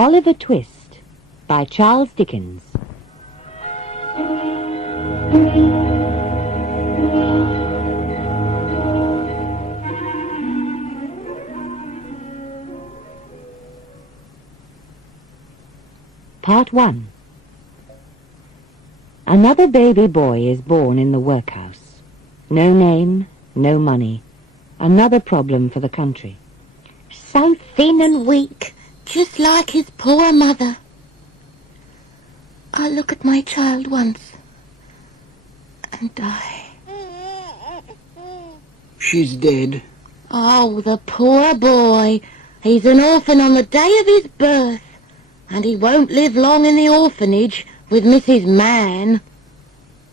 Oliver Twist by Charles Dickens. Part 1. Another baby boy is born in the workhouse. No name, no money. Another problem for the country. So thin and weak, just like his poor mother. I look at my child once and die. She's dead. Oh, the poor boy. He's an orphan on the day of his birth, and he won't live long in the orphanage with Mrs. Mann.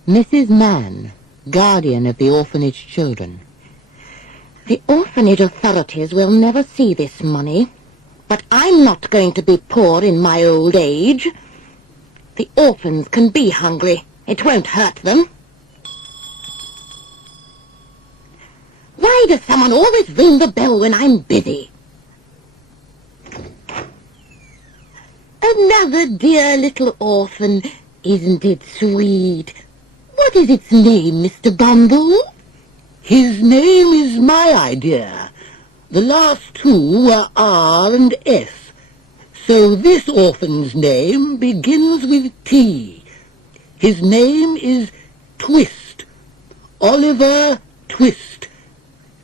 Mrs. Mann, guardian of the orphanage children. The orphanage authorities will never see this money, but I'm not going to be poor in my old age. The orphans can be hungry. It won't hurt them. Why does someone always ring the bell when I'm busy? Another dear little orphan. Isn't it sweet? What is its name, Mr. Bumble? His name is my idea. The last two were R and S. So this orphan's name begins with T. His name is Twist. Oliver Twist.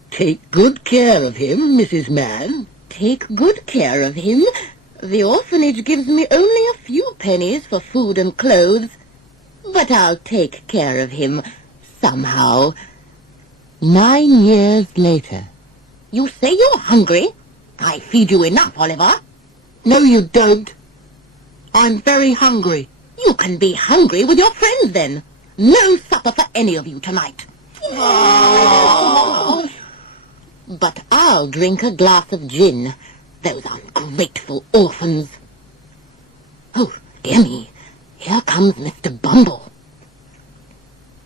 Take good care of him, Mrs. Mann. Take good care of him? The orphanage gives me only a few pennies for food and clothes, but I'll take care of him somehow. 9 years later. You say you're hungry? I feed you enough, Oliver. No, you don't. I'm very hungry. You can be hungry with your friends, then. No supper for any of you tonight. Oh. But I'll drink a glass of gin. Those ungrateful orphans. Oh, dear me. Here comes Mr. Bumble.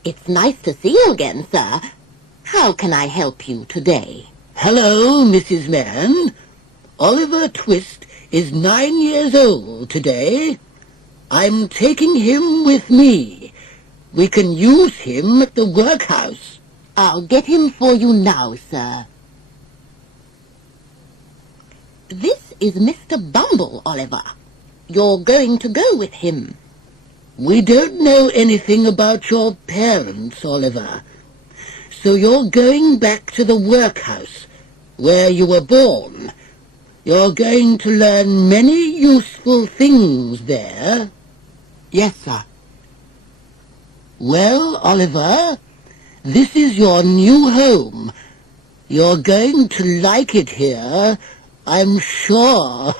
It's nice to see you again, sir. How can I help you today? Hello, Mrs. Mann. Oliver Twist is 9 years old today. I'm taking him with me. We can use him at the workhouse. I'll get him for you now, sir. This is Mr. Bumble, Oliver. You're going to go with him. We don't know anything about your parents, Oliver. So you're going back to the workhouse, where you were born. You're going to learn many useful things there. Yes, sir. Well, Oliver, this is your new home. You're going to like it here, I'm sure.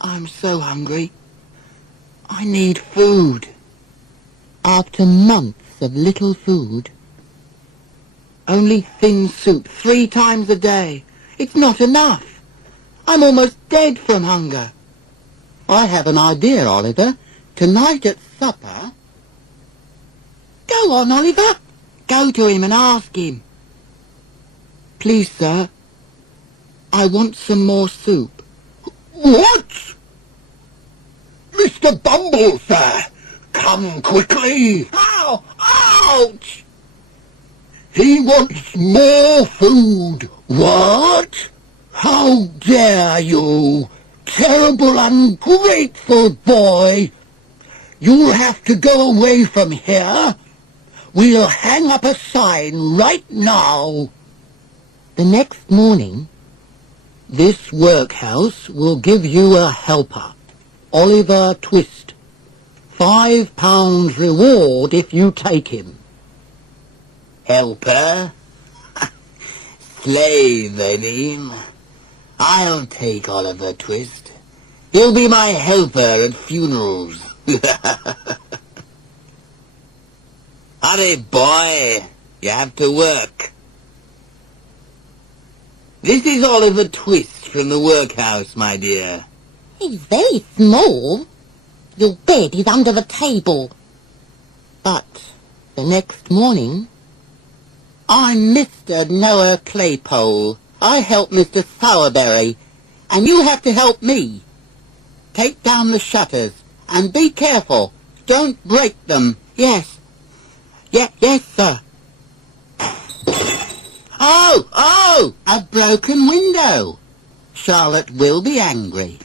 I'm so hungry. I need food. After months of little food, only thin soup 3 times a day. It's not enough. I'm almost dead from hunger. I have an idea, Oliver. Tonight at supper... Go on, Oliver. Go to him and ask him. Please, sir. I want some more soup. What? Mr. Bumble, sir! Come quickly! Ow! Ouch! He wants more food. What? How dare you? Terrible, ungrateful boy! You'll have to go away from here. We'll hang up a sign right now. The next morning, this workhouse will give you a helper, Oliver Twist. £5 reward if you take him. Helper? Slave, I mean. I'll take Oliver Twist. He'll be my helper at funerals. Hurry, boy. You have to work. This is Oliver Twist from the workhouse, my dear. He's very small. Your bed is under the table. But the next morning, I'm Mr. Noah Claypole. I help Mr. Sowerberry. And you have to help me. Take down the shutters, and be careful. Don't break them. Yes. Yes, sir. Oh! A broken window. Charlotte will be angry.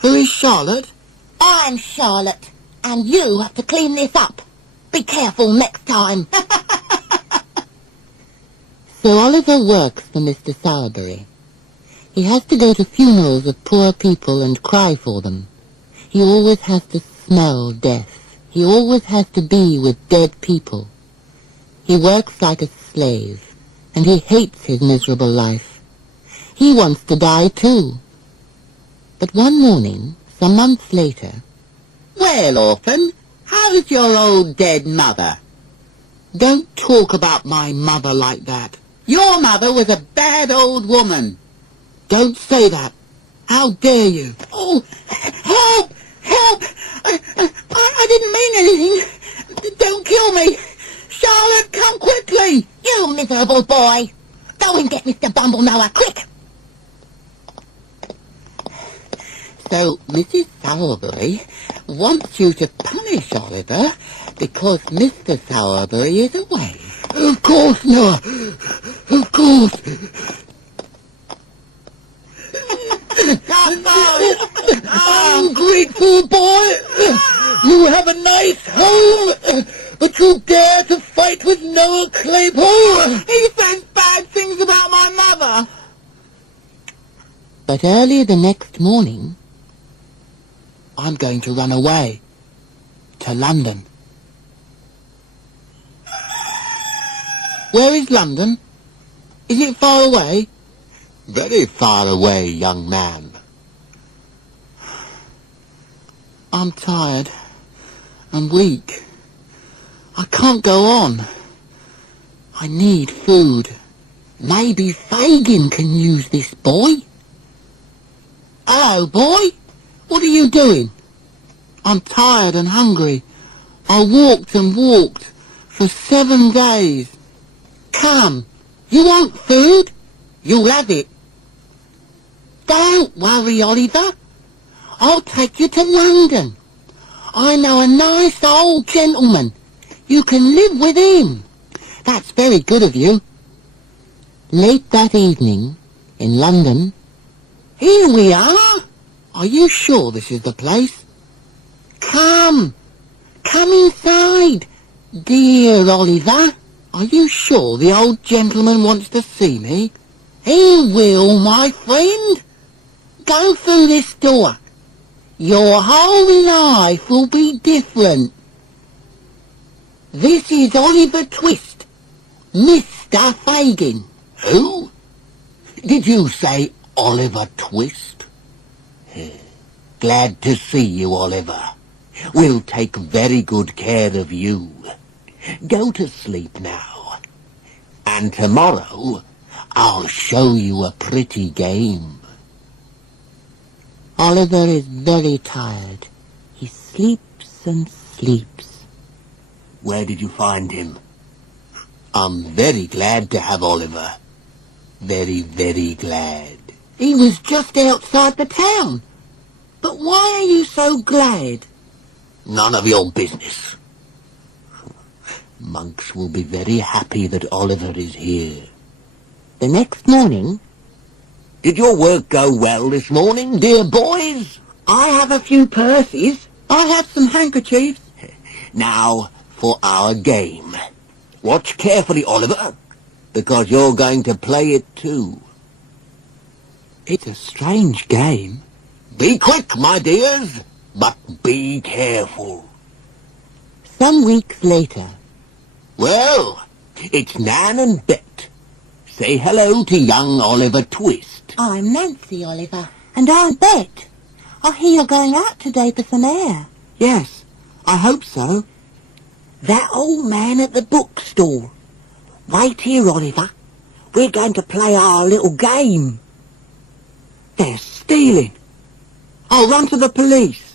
Who is Charlotte? I'm Charlotte, and you have to clean this up. Be careful next time. So Oliver works for Mr. Sowerberry. He has to go to funerals of poor people and cry for them. He always has to smell death. He always has to be with dead people. He works like a slave, and he hates his miserable life. He wants to die too. But one morning, some months later... Well, orphan, how's your old dead mother? Don't talk about my mother like that. Your mother was a bad old woman. Don't say that. How dare you? Oh, help! Help! I didn't mean anything. Don't kill me. Charlotte, come quickly. You miserable boy. Go and get Mr. Bumble Knower, quick. So, Mrs. Sowerberry wants you to punish Oliver because Mr. Sowerberry is away. Of course not. Of course. Ungrateful boy. You have a nice home, but you dare to fight with Noah Claypole. He says bad things about my mother. But early the next morning... I'm going to run away. To London. Where is London? Is it far away? Very far away, young man. I'm tired. I'm weak. I can't go on. I need food. Maybe Fagin can use this, boy. Hello, boy. What are you doing? I'm tired and hungry. I walked and walked for 7 days. Come, you want food? You'll have it. Don't worry, Oliver. I'll take you to London. I know a nice old gentleman. You can live with him. That's very good of you. Late that evening, in London... Here we are. Are you sure this is the place? Come inside, dear Oliver. Are you sure the old gentleman wants to see me? He will, my friend. Go through this door. Your whole life will be different. This is Oliver Twist, Mr. Fagin. Who? Did you say Oliver Twist? Glad to see you, Oliver. We'll take very good care of you. Go to sleep now. And tomorrow, I'll show you a pretty game. Oliver is very tired. He sleeps and sleeps. Where did you find him? I'm very glad to have Oliver. Very, very glad. He was just outside the town. But why are you so glad? None of your business. Monks will be very happy that Oliver is here. The next morning... Did your work go well this morning, dear boys? I have a few purses. I have some handkerchiefs. Now for our game. Watch carefully, Oliver, because you're going to play it too. It's a strange game. Be quick, my dears, but be careful. Some weeks later... Well, it's Nan and Bet. Say hello to young Oliver Twist. I'm Nancy, Oliver, and I'm Bet. I hear you're going out today for some air. Yes, I hope so. That old man at the bookstore. Wait here, Oliver. We're going to play our little game. They're stealing. I'll run to the police.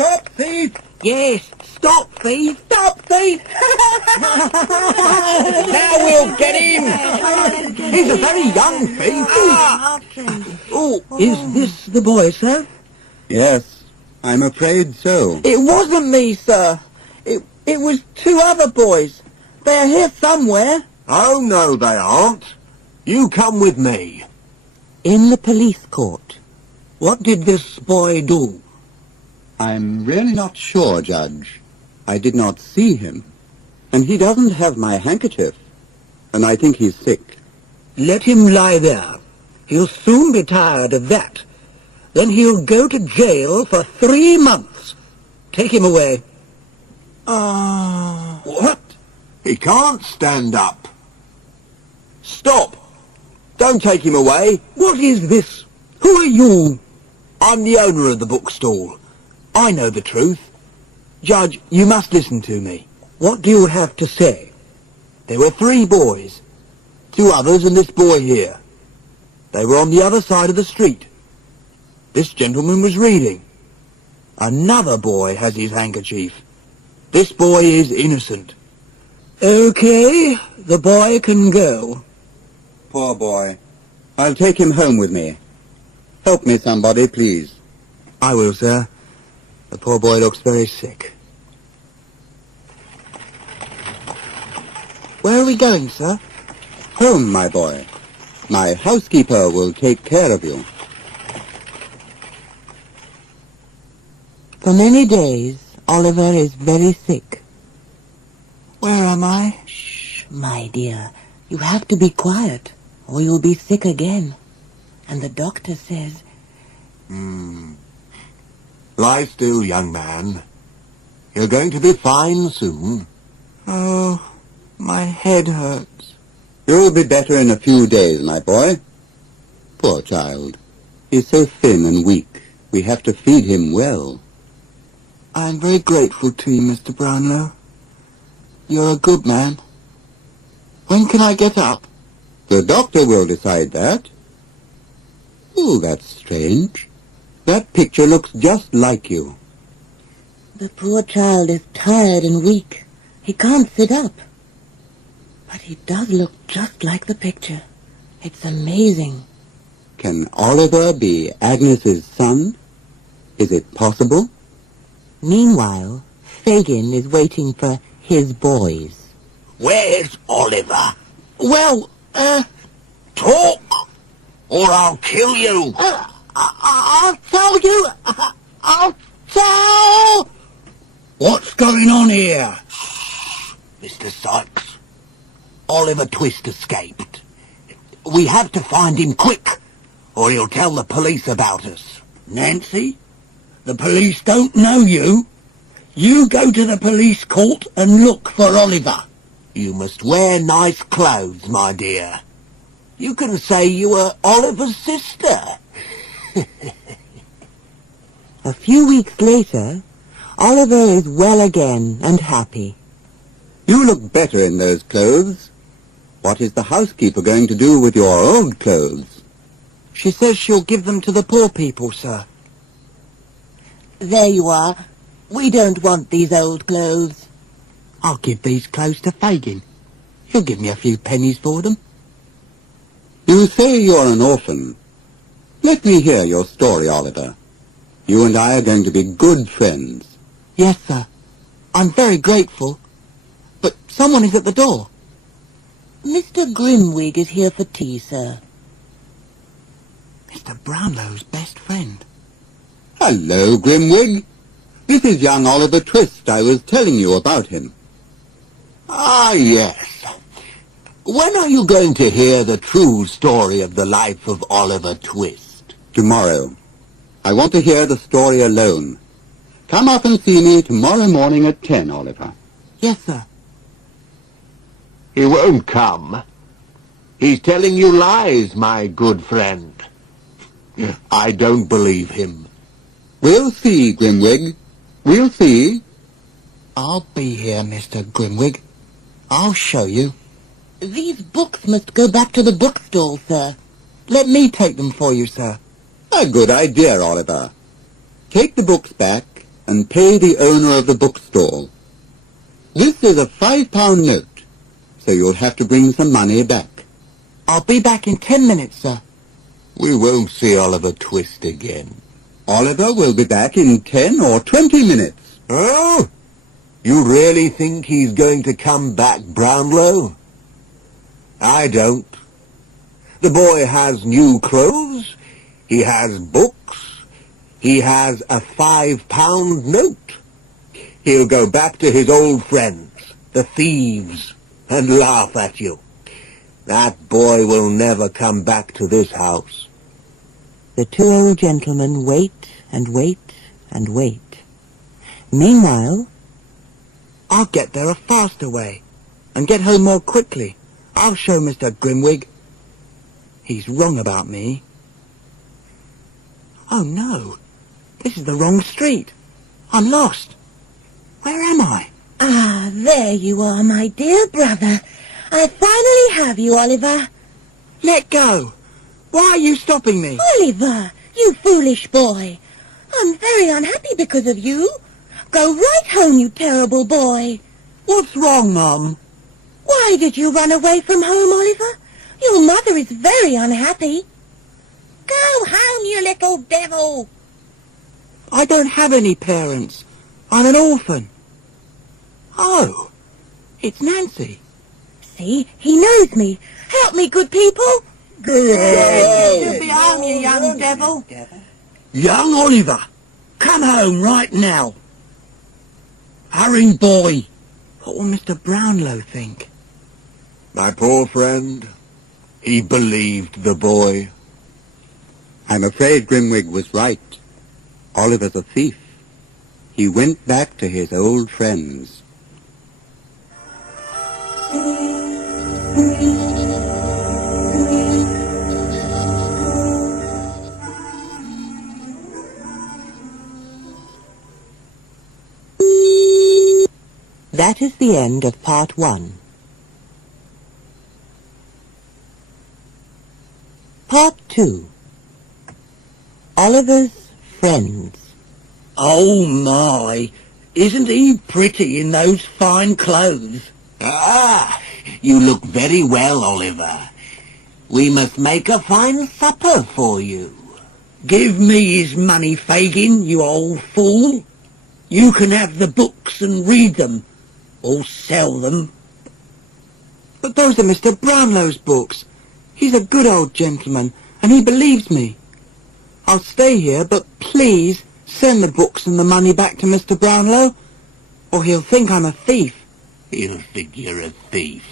Stop thief! Yes, stop thief! Stop thief! Now we'll get him! He's a very young thief. Oh, is this the boy, sir? Yes, I'm afraid so. It wasn't me, sir. It was two other boys. They're here somewhere. Oh, no, they aren't. You come with me. In the police court. What did this boy do? I'm really not sure, Judge. I did not see him. And he doesn't have my handkerchief. And I think he's sick. Let him lie there. He'll soon be tired of that. Then he'll go to jail for 3 months. Take him away. What? He can't stand up. Stop. Don't take him away. What is this? Who are you? I'm the owner of the bookstall. I know the truth. Judge, you must listen to me. What do you have to say? There were 3 boys. 2 others and this boy here. They were on the other side of the street. This gentleman was reading. Another boy has his handkerchief. This boy is innocent. Okay, the boy can go. Poor boy. I'll take him home with me. Help me, somebody, please. I will, sir. The poor boy looks very sick. Where are we going, sir? Home, my boy. My housekeeper will take care of you. For many days, Oliver is very sick. Where am I? Shh, my dear. You have to be quiet, or you'll be sick again. And the doctor says... Lie still, young man. You're going to be fine soon. Oh, my head hurts. You'll be better in a few days, my boy. Poor child. He's so thin and weak. We have to feed him well. I'm very grateful to you, Mr. Brownlow. You're a good man. When can I get up? The doctor will decide that. Oh, that's strange. That picture looks just like you. The poor child is tired and weak. He can't sit up. But he does look just like the picture. It's amazing. Can Oliver be Agnes's son? Is it possible? Meanwhile, Fagin is waiting for his boys. Where's Oliver? Well, Talk, or I'll kill you. I'll tell you. I'll tell. What's going on here? Mr. Sykes, Oliver Twist escaped. We have to find him quick, or he'll tell the police about us. Nancy, the police don't know you. You go to the police court and look for Oliver. You must wear nice clothes, my dear. You can say you were Oliver's sister. A few weeks later, Oliver is well again and happy. You look better in those clothes. What is the housekeeper going to do with your old clothes? She says she'll give them to the poor people, sir. There you are. We don't want these old clothes. I'll give these clothes to Fagin. He'll give me a few pennies for them. You say you're an orphan. Let me hear your story, Oliver. You and I are going to be good friends. Yes, sir. I'm very grateful. But someone is at the door. Mr. Grimwig is here for tea, sir. Mr. Brownlow's best friend. Hello, Grimwig. This is young Oliver Twist. I was telling you about him. Ah, yes. When are you going to hear the true story of the life of Oliver Twist? Tomorrow. I want to hear the story alone. Come up and see me tomorrow morning at 10, Oliver. Yes, sir. He won't come. He's telling you lies, my good friend. I don't believe him. We'll see, Grimwig. We'll see. I'll be here, Mr. Grimwig. I'll show you. These books must go back to the bookstall, sir. Let me take them for you, sir. A good idea, Oliver. Take the books back, and pay the owner of the bookstall. This is a £5 note, so you'll have to bring some money back. I'll be back in 10 minutes, sir. We won't see Oliver Twist again. Oliver will be back in 10 or 20 minutes. Oh? You really think he's going to come back, Brownlow? I don't. The boy has new clothes, he has books, he has a £5 note. He'll go back to his old friends, the thieves, and laugh at you. That boy will never come back to this house. The two old gentlemen wait and wait and wait. Meanwhile, I'll get there a faster way and get home more quickly. I'll show Mr. Grimwig. He's wrong about me. Oh no, this is the wrong street. I'm lost. Where am I? Ah, there you are, my dear brother. I finally have you, Oliver. Let go. Why are you stopping me? Oliver, you foolish boy. I'm very unhappy because of you. Go right home, you terrible boy. What's wrong, Mum? Why did you run away from home, Oliver? Your mother is very unhappy. Go home, you little devil. I don't have any parents. I'm an orphan. Oh, it's Nancy. See, he knows me. Help me, good people. You'll be home, you young devil. Young Oliver, come home right now. Hurry, boy. What will Mr. Brownlow think? My poor friend, he believed the boy. I'm afraid Grimwig was right. Oliver's a thief. He went back to his old friends. That is the end of part 1. Part 2. Oliver's Friends. Oh my, isn't he pretty in those fine clothes? Ah, you look very well, Oliver. We must make a fine supper for you. Give me his money, Fagin, you old fool. You can have the books and read them, or sell them. But those are Mr. Brownlow's books. He's a good old gentleman, and he believes me. I'll stay here, but please send the books and the money back to Mr. Brownlow, or he'll think I'm a thief. He'll think you're a thief.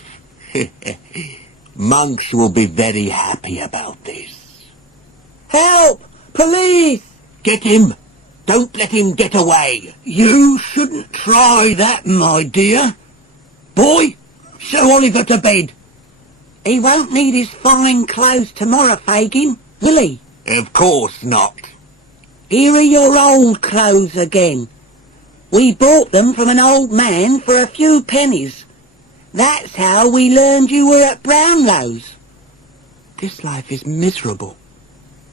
Monks will be very happy about this. Help! Police! Get him! Don't let him get away! You shouldn't try that, my dear. Boy, show Oliver to bed. He won't need his fine clothes tomorrow, Fagin, will he? Of course not. Here are your old clothes again. We bought them from an old man for a few pennies. That's how we learned you were at Brownlow's. This life is miserable.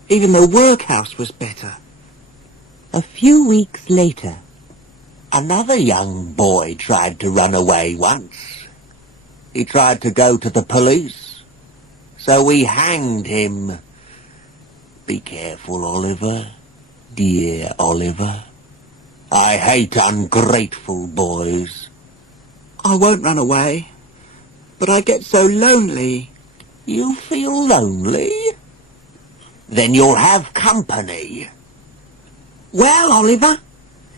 Even the workhouse was better. A few weeks later, Another young boy tried to run away once. He tried to go to the police, so we hanged him. Be careful, Oliver. Dear Oliver. I hate ungrateful boys. I won't run away, but I get so lonely. You feel lonely? Then you'll have company. Well, Oliver,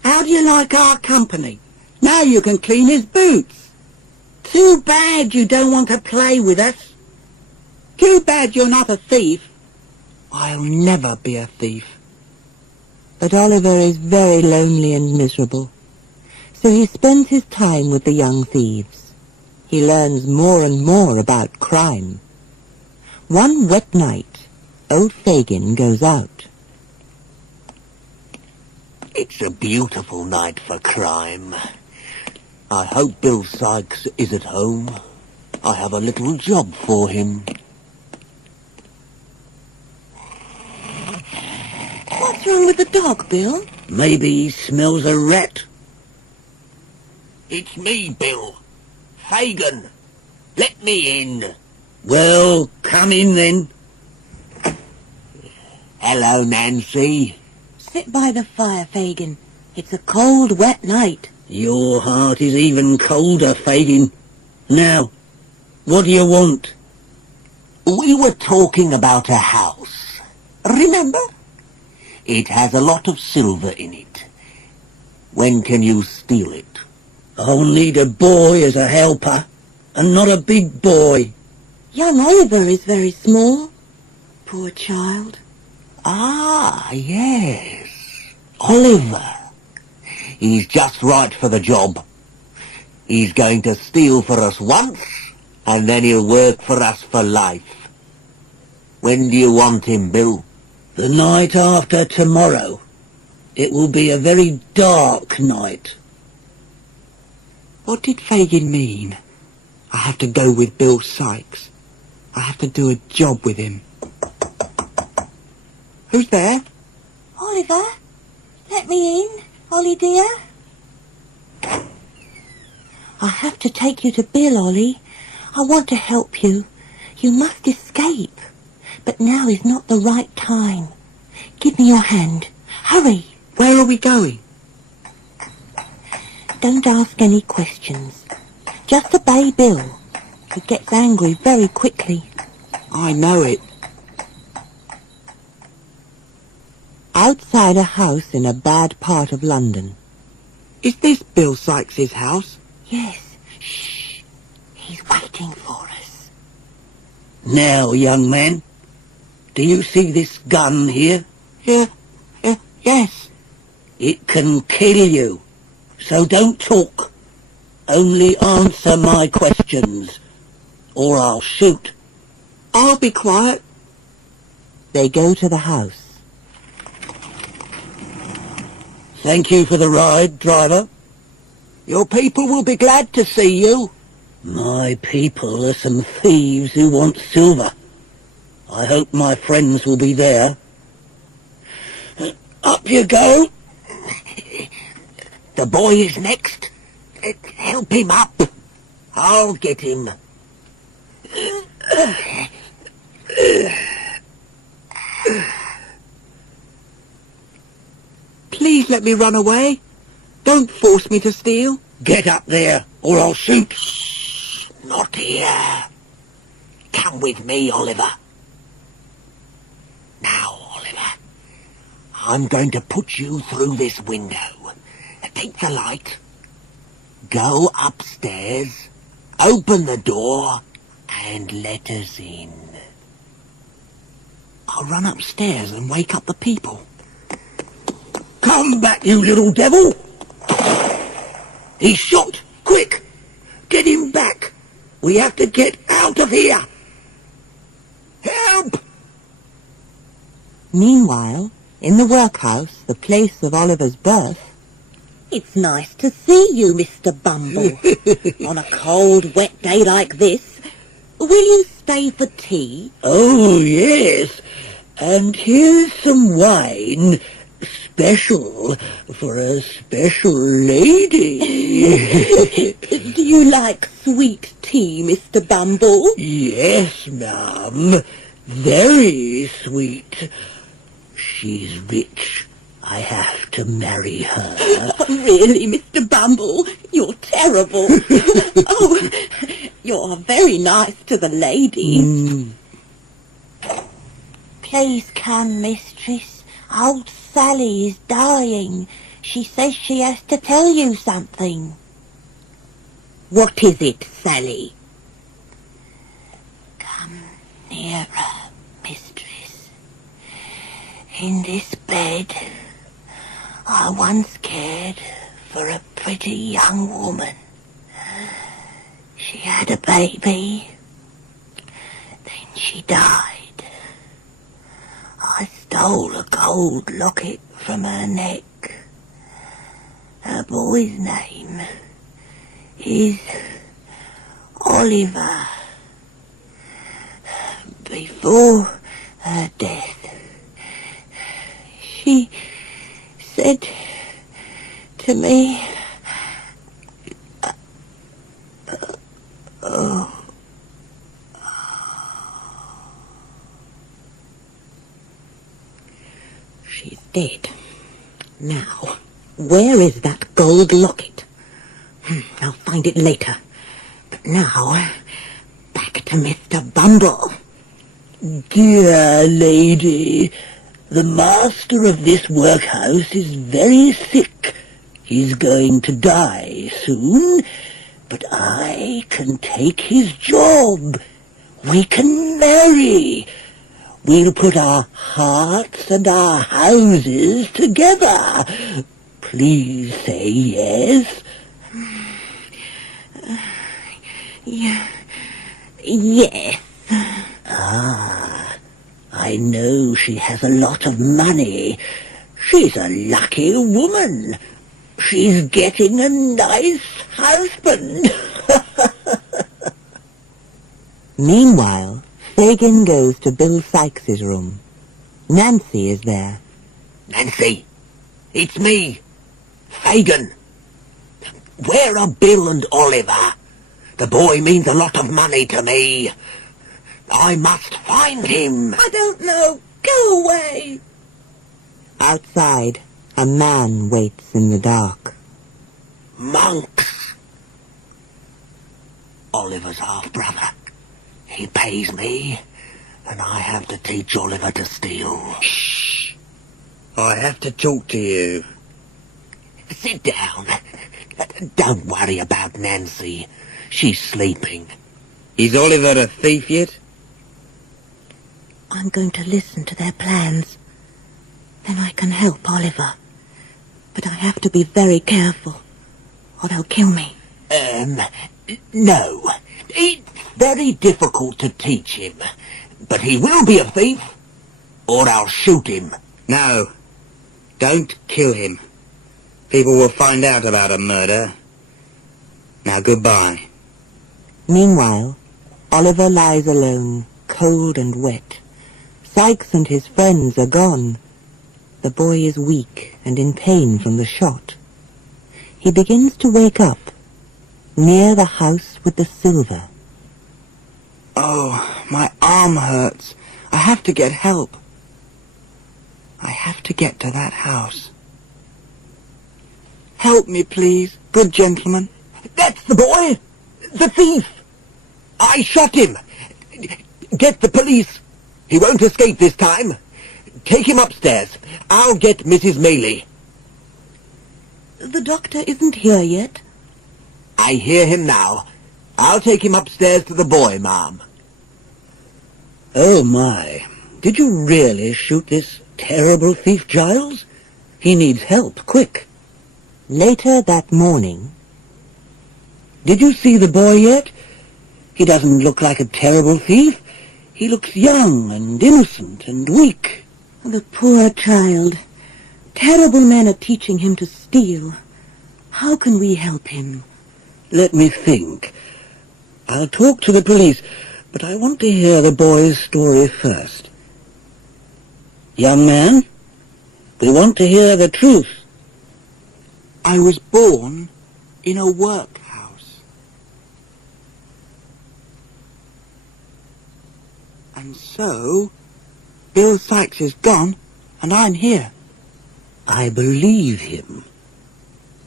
how do you like our company? Now you can clean his boots. Too bad you don't want to play with us. Too bad you're not a thief. I'll never be a thief. But Oliver is very lonely and miserable, so he spends his time with the young thieves. He learns more and more about crime. One wet night, old Fagin goes out. It's a beautiful night for crime. I hope Bill Sykes is at home. I have a little job for him. What's wrong with the dog, Bill? Maybe he smells a rat. It's me, Bill. Fagin. Let me in. Well, come in then. Hello, Nancy. Sit by the fire, Fagin. It's a cold, wet night. Your heart is even colder, Fagin. Now, what do you want? We were talking about a house. Remember? It has a lot of silver in it. When can you steal it? I'll need a boy as a helper, and not a big boy. Young Oliver is very small. Poor child. Ah, yes. Oliver. He's just right for the job. He's going to steal for us once, and then he'll work for us for life. When do you want him, Bill? The night after tomorrow. It will be a very dark night. What did Fagin mean? I have to go with Bill Sykes. I have to do a job with him. Who's there? Oliver, let me in, Ollie dear. I have to take you to Bill, Ollie. I want to help you. You must escape. But now is not the right time. Give me your hand. Hurry. Where are we going? Don't ask any questions. Just obey Bill. He gets angry very quickly. I know it. Outside a house in a bad part of London. Is this Bill Sykes' house? Yes. Shh. He's waiting for us. Now, young man, do you see this gun here? Yes. It can kill you. So don't talk. Only answer my questions, or I'll shoot. I'll be quiet. They go to the house. Thank you for the ride, driver. Your people will be glad to see you. My people are some thieves who want silver. I hope my friends will be there. Up you go. The boy is next. Help him up. I'll get him. Please let me run away. Don't force me to steal. Get up there, or I'll shoot. Shh, not here. Come with me, Oliver. Now, Oliver, I'm going to put you through this window. Take the light. Go upstairs, open the door, and let us in. I'll run upstairs and wake up the people. Come back, you little devil! He's shot! Quick! Get him back! We have to get out of here! Help! Meanwhile, in the workhouse, the place of Oliver's birth, it's nice to see you, Mr. Bumble. On a cold, wet day like this. Will you stay for tea? Oh, yes. And here's some wine, special for a special lady. Do you like sweet tea, Mr. Bumble? Yes, ma'am. Very sweet. She's rich. I have to marry her. Oh, really, Mr. Bumble? You're terrible. Oh, you're very nice to the ladies. Please come, mistress. Old Sally is dying. She says she has to tell you something. What is it, Sally? Come nearer, mistress. In this bed, I once cared for a pretty young woman. She had a baby, then she died. I stole a gold locket from her neck. Her boy's name is Oliver. Before her death, she said to me, she's dead. Now, where is that gold locket? I'll find it later. But now, back to Mr. Bumble. Dear lady, the master of this workhouse is very sick. He's going to die soon, but I can take his job. We can marry. We'll put our hearts and our houses together. Please say yes. Yes. I know she has a lot of money. She's a lucky woman. She's getting a nice husband. Meanwhile, Fagin goes to Bill Sykes's room. Nancy is there. Nancy, it's me, Fagin. Where are Bill and Oliver? The boy means a lot of money to me. I must find him. I don't know. Go away. Outside, a man waits in the dark. Monks. Oliver's half-brother. He pays me, and I have to teach Oliver to steal. Shh. I have to talk to you. Sit down. Don't worry about Nancy. She's sleeping. Is Oliver a thief yet? I'm going to listen to their plans. Then I can help Oliver. But I have to be very careful, or they'll kill me. No. It's very difficult to teach him. But he will be a thief, or I'll shoot him. No. Don't kill him. People will find out about a murder. Now, goodbye. Meanwhile, Oliver lies alone, cold and wet. Sykes and his friends are gone. The boy is weak and in pain from the shot. He begins to wake up, near the house with the silver. Oh, my arm hurts. I have to get help. I have to get to that house. Help me, please, good gentleman. That's the boy! The thief! I shot him! Get the police! He won't escape this time. Take him upstairs. I'll get Mrs. Maylie. The doctor isn't here yet. I hear him now. I'll take him upstairs to the boy, ma'am. Oh, my. Did you really shoot this terrible thief, Giles? He needs help, quick. Later that morning... Did you see the boy yet? He doesn't look like a terrible thief. He looks young and innocent and weak. The poor child. Terrible men are teaching him to steal. How can we help him? Let me think. I'll talk to the police, but I want to hear the boy's story first. Young man, we want to hear the truth. I was born in a workhouse. And so, Bill Sykes is gone, and I'm here. I believe him.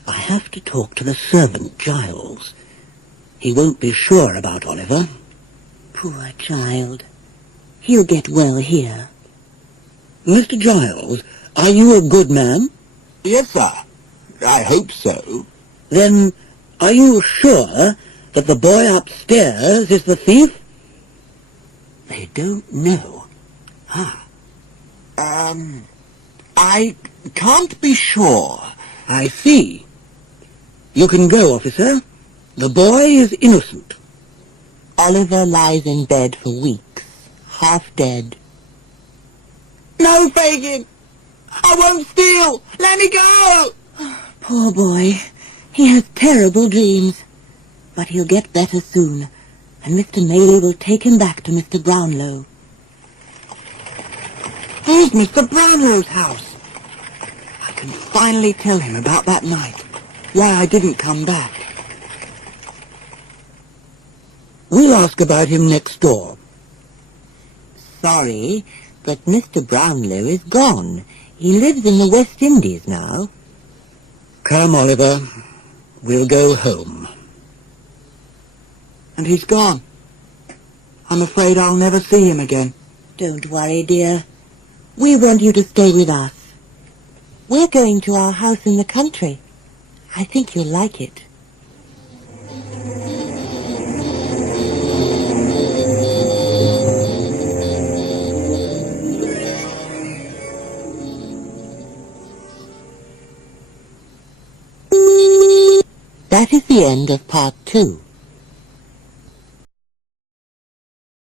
I have to talk to the servant, Giles. He won't be sure about Oliver. Poor child. He'll get well here. Mr. Giles, are you a good man? Yes, sir. I hope so. Then, are you sure that the boy upstairs is the thief? They don't know. I can't be sure. I see. You can go, officer. The boy is innocent. Oliver lies in bed for weeks, half dead. No, Fagin! I won't steal! Let me go! Poor boy. He has terrible dreams. But he'll get better soon, and Mr. Maylie will take him back to Mr. Brownlow. Where's Mr. Brownlow's house? can finally tell him about that night, why I didn't come back. We'll ask about him next door. Sorry, but Mr. Brownlow is gone. He lives in the West Indies now. Come, Oliver. We'll go home. And he's gone. I'm afraid I'll never see him again. Don't worry, dear. We want you to stay with us. We're going to our house in the country. I think you'll like it. That is the end of part 2.